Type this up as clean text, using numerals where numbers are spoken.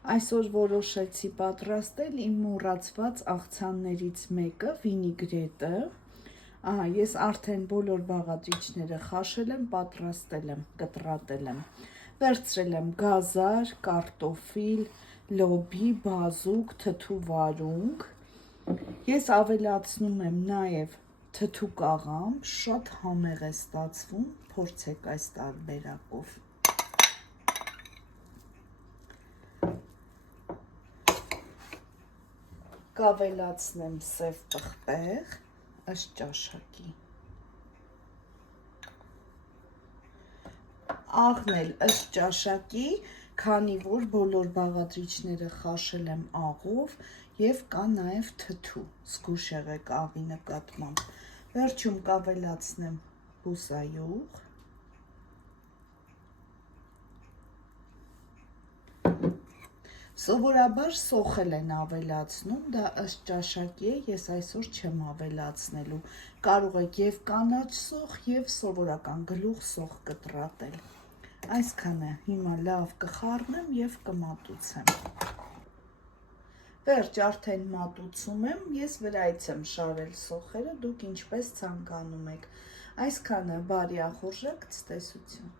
Այսօր որոշեցի պատրաստել իմ մոռացված աղցաններից մեկը, վինիգրետը։ Ես արդեն բոլոր բաղադրիչները խաշել եմ, պատրաստել եմ, կտրատել եմ։ Վերցրել եմ գազար, կարտոֆիլ, լոբի, բազուկ, թթու վարունգ։ Ես ավելացնում եմ նաև թթու կաղամ, շատ համեղ է ստացվում, փորձեք այս տարբերակով։ Կավելացնեմ սև պղպեղ ըստ ճաշակի, աղն էլ ըստ ճաշակի, քանի որ բոլոր բաղադրիչները խաշել եմ աղով և կա նաև թթու, զգույշ եղեք աղի նկատմամբ։ Վերջում կավելացնեմ բուսայուղ, սովորաբար սոխել են ավելացնում, դա ըստ ճաշակի է, ես այսօր չեմ ավելացնելու, կարող եք և կանաչ սոխ, և սովորական գլուխ սոխ կտրատել։ Այսքանը, հիմա լավ կխառնեմ և կմատուցեմ։ Վերջ, արդեն մատուցում եմ, ես վրայից եմ շարել սոխերը, դուք ինչպես ցանկանում եք։ Այսքանը, բարի ախորժակ, ցտեսություն։